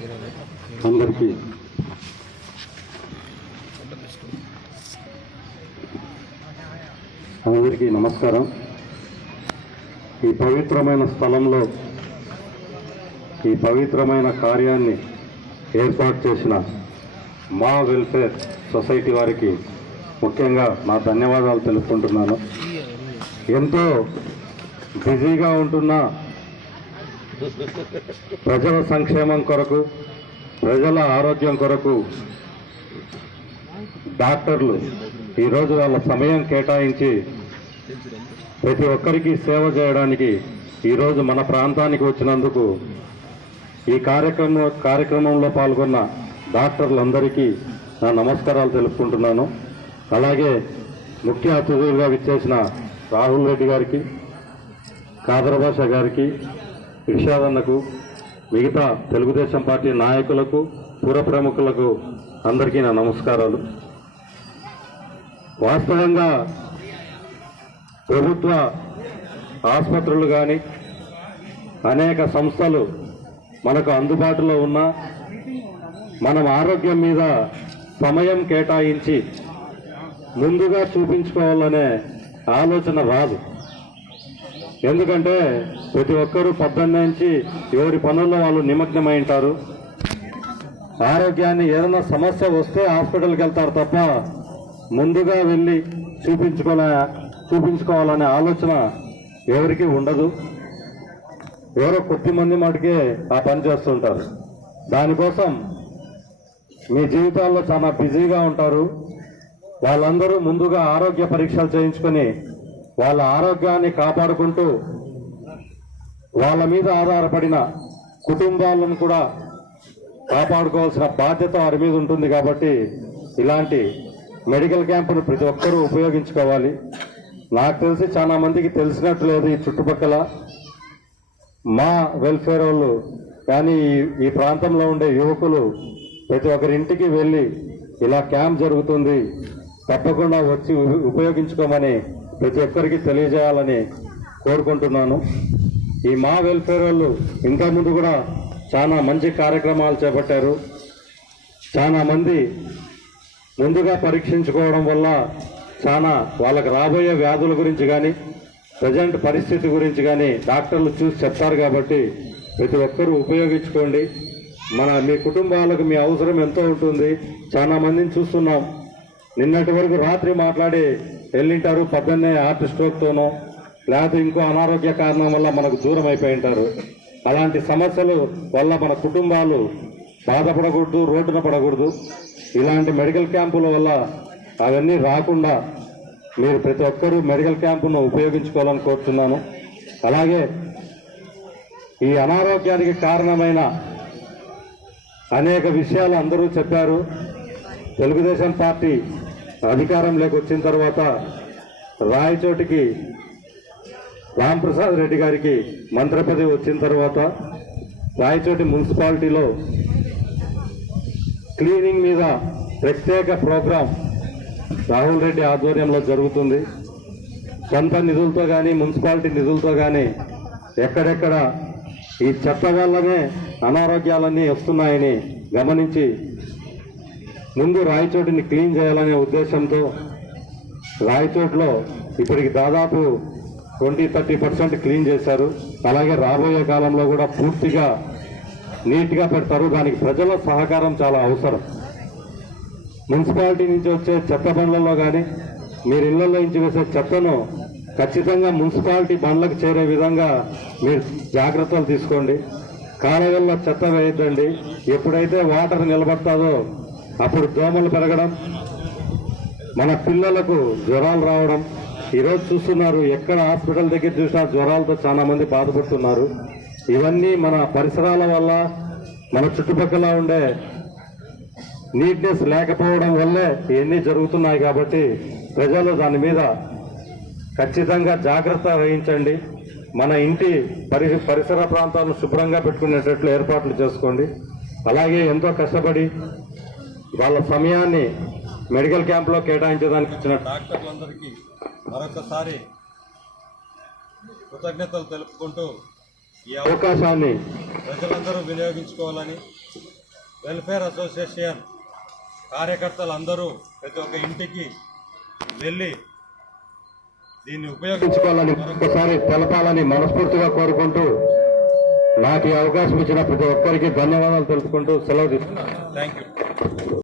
అందరికీ అందరికీ నమస్కారం. ఈ పవిత్రమైన స్థలంలో ఈ పవిత్రమైన కార్యాన్ని ఏర్పాటు చేసిన మా వెల్ఫేర్ సొసైటీ వారికి ముఖ్యంగా నా ధన్యవాదాలు తెలుపుకుంటున్నాను. ఎంతో బిజీగా ఉంటున్న ప్రజల సంక్షేమం కొరకు ప్రజల ఆరోగ్యం కొరకు డాక్టర్లు ఈరోజు వాళ్ళ సమయం కేటాయించి ప్రతి ఒక్కరికి సేవ చేయడానికి ఈరోజు మన ప్రాంతానికి వచ్చినందుకు ఈ కార్యక్రమ కార్యక్రమంలో పాల్గొన్న డాక్టర్లందరికీ నా నమస్కారాలు తెలుపుకుంటున్నాను. అలాగే ముఖ్య అతిథులుగా విచ్చేసిన రాహుల్ రెడ్డి గారికి కాదరభాష గారికి ఇర్షాదన్నకు మిగతా తెలుగుదేశం పార్టీ నాయకులకు పుర ప్రముఖులకు అందరికీ నా నమస్కారాలు. వాస్తవంగా ప్రభుత్వ ఆసుపత్రులు కానీ అనేక సంస్థలు మనకు అందుబాటులో ఉన్న మనం ఆరోగ్యం మీద సమయం కేటాయించి ముందుగా చూపించుకోవాలనే ఆలోచన రాదు. ఎందుకంటే ప్రతి ఒక్కరూ పద్దెనిమిది నుంచి ఎవరి పనుల్లో వాళ్ళు నిమగ్నమై ఉంటారు. ఆరోగ్యాన్ని ఏదైనా సమస్య వస్తే హాస్పిటల్కి వెళ్తారు తప్ప ముందుగా వెళ్ళి చూపించుకోలే చూపించుకోవాలనే ఆలోచన ఎవరికి ఉండదు. ఎవరో కొద్ది మంది మటుకే ఆ పని చేస్తుంటారు. దానికోసం మీ జీవితాల్లో చాలా బిజీగా ఉంటారు. వాళ్ళందరూ ముందుగా ఆరోగ్య పరీక్షలు చేయించుకొని వాళ్ళ ఆరోగ్యాన్ని కాపాడుకుంటూ వాళ్ళ మీద ఆధారపడిన కుటుంబాలను కూడా కాపాడుకోవాల్సిన బాధ్యత వారి మీద ఉంటుంది కాబట్టి ఇలాంటి మెడికల్ క్యాంపును ప్రతి ఒక్కరూ ఉపయోగించుకోవాలి. నాకు తెలిసి చాలా మందికి తెలిసినట్టు లేదు ఈ చుట్టుపక్కల. మా వెల్ఫేర్ వాళ్ళు కానీ ఈ- ప్రాంతంలో ఉండే యువకులు ప్రతి ఒక్కరి ఇంటికి వెళ్ళి ఇలా క్యాంప్ జరుగుతుంది. తప్పకుండా వచ్చి ఉపయోగించుకోమని ప్రతి ఒక్కరికి తెలియజేయాలని కోరుకుంటున్నాను. ఈ మా వెల్ఫేర్ వాళ్ళు ఇంకా ముందు కూడా చాలా మంచి కార్యక్రమాలు చేపట్టారు. చాలా మంది ముందుగా పరీక్షించుకోవడం వల్ల చాలా వాళ్ళకి రాబోయే వ్యాధుల గురించి కానీ ప్రజెంట్ పరిస్థితి గురించి కానీ డాక్టర్లు చూసి చెప్తారు కాబట్టి ప్రతి ఒక్కరూ ఉపయోగించుకోండి. మన మీ కుటుంబాలకు మీ అవసరం ఎంతో ఉంటుంది. చాలా మందిని చూస్తున్నాం. నిన్నటి వరకు రాత్రి మాట్లాడి వెళ్ళింటారు పొద్దున్నే హార్ట్ స్ట్రోక్తోనో లేకపోతే ఇంకో అనారోగ్య కారణం వల్ల మనకు దూరం అయిపోయి ఉంటారు. అలాంటి సమస్యలు వల్ల మన కుటుంబాలు బాధపడకూడదు రోడ్డున పడకూడదు. ఇలాంటి మెడికల్ క్యాంపుల వల్ల అవన్నీ రాకుండా మీరు ప్రతి ఒక్కరూ మెడికల్ క్యాంపును ఉపయోగించుకోవాలని కోరుతున్నాను. అలాగే ఈ అనారోగ్యానికి కారణమైన అనేక విషయాలు అందరూ చెప్పారు. తెలుగుదేశం పార్టీ అధికారంలోకి వచ్చిన తర్వాత రాయచోటికి రాంప్రసాద్ రెడ్డి గారికి మంత్రి పదవి వచ్చిన తర్వాత రాయచోటి మున్సిపాలిటీలో క్లీనింగ్ మీద ప్రత్యేక ప్రోగ్రాం రాహుల్ రెడ్డి ఆధ్వర్యంలో జరుగుతుంది. సొంత నిధులతో కానీ మున్సిపాలిటీ నిధులతో కానీ ఎక్కడెక్కడ ఈ చెత్త వల్లనే అనారోగ్యాలన్నీ వస్తున్నాయని గమనించి ముందు రాయచోటిని క్లీన్ చేయాలనే ఉద్దేశంతో రాయచోట్లో ఇప్పటికి దాదాపు ట్వంటీ థర్టీ పర్సెంట్ క్లీన్ చేశారు. అలాగే రాబోయే కాలంలో కూడా పూర్తిగా నీట్గా పెడతారు. దానికి ప్రజల సహకారం చాలా అవసరం. మున్సిపాలిటీ నుంచి వచ్చే చెత్త బండ్లలో కానీ మీరు ఇళ్ళలో నుంచి వేసే చెత్తను ఖచ్చితంగా మున్సిపాలిటీ బండ్లకు చేరే విధంగా మీరు జాగ్రత్తలు తీసుకోండి. కాలువల్లో చెత్త వేయద్దండి. ఎప్పుడైతే వాటర్ నిలబడతాదో అప్పుడు దోమలు పెరగడం మన పిల్లలకు జ్వరాలు రావడం. ఈరోజు చూస్తున్నారు ఎక్కడ హాస్పిటల్ దగ్గర చూసినా జ్వరాలతో చాలా మంది బాధపడుతున్నారు. ఇవన్నీ మన పరిసరాల వల్ల మన చుట్టుపక్కల ఉండే నీట్నెస్ లేకపోవడం వల్లే ఇవన్నీ జరుగుతున్నాయి కాబట్టి ప్రజలు దాని మీద ఖచ్చితంగా జాగ్రత్త వహించండి. మన ఇంటి పరి పరిసర ప్రాంతాలను శుభ్రంగా పెట్టుకునేటట్లు ఏర్పాట్లు చేసుకోండి. అలాగే ఎంతో కష్టపడి వాళ్ళ సమయాన్ని మెడికల్ క్యాంప్లో కేటాయించడానికి ఇచ్చిన డాక్టర్లందరికీ మరొకసారి కృతజ్ఞతలు తెలుపుకుంటూ ఈ అవకాశాన్ని ప్రజలందరూ వినియోగించుకోవాలని వెల్ఫేర్ అసోసియేషన్ కార్యకర్తలందరూ ప్రతి ఒక్క ఇంటికి వెళ్ళి దీన్ని ఉపయోగించుకో ఉపయోగించుకోవాలని ఒకసారి తెలపాలని మనస్ఫూర్తిగా కోరుకుంటూ నాకు ఈ అవకాశం ఇచ్చిన ప్రతి ఒక్కరికి ధన్యవాదాలు తెలుపుకుంటూ సెలవు తీసుకుంటాను థ్యాంక్ యూ